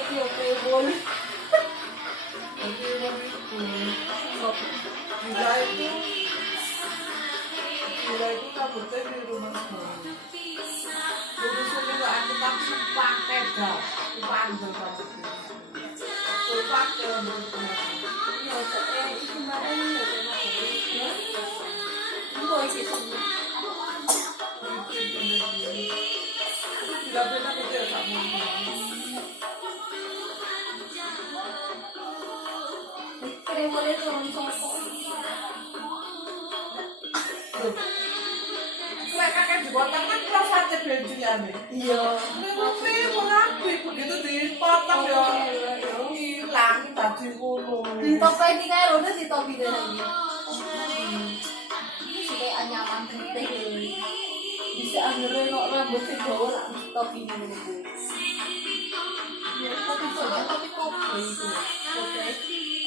Oke. Gila itu rambutnya di rumah semua. Lulusan juga aku tapi pakai dah, panjang rambutnya. Pakai rambutnya. Iya, kemarin ya boy sih Tidak pernah kerja sama. keren boleh tuh kok. Mereka kan juga kan rasanya bajunya nih. Iya. Tapi mengapa begitu dipotong ya hilang tadi ulu. Di toko ini kayak udah di topi deh lagi. Ini sih kayak nyaman penting. Bisa akhirnya kok rambutnya bawa lah topi ini. Ya, tapi soalnya tapi kopi itu. Oke.